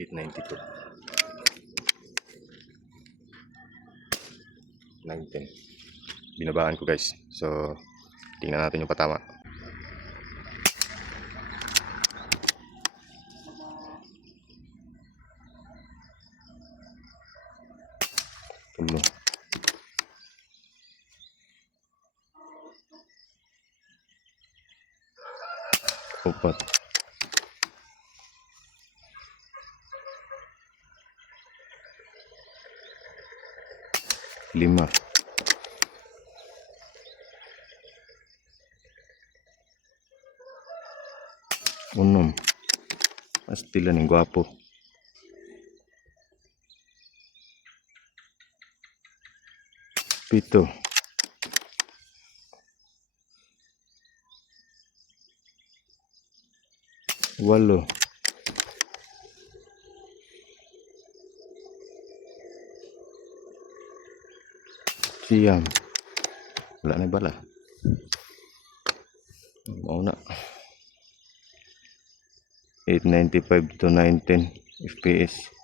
892. 910. Binabaan ko guys. So, tingnan natin yung patama. Tulo. 4. 5. 6. Astila ning gwapo. 7. 8. 9. Wala na bala. Mauna. 895 to 910 FPS.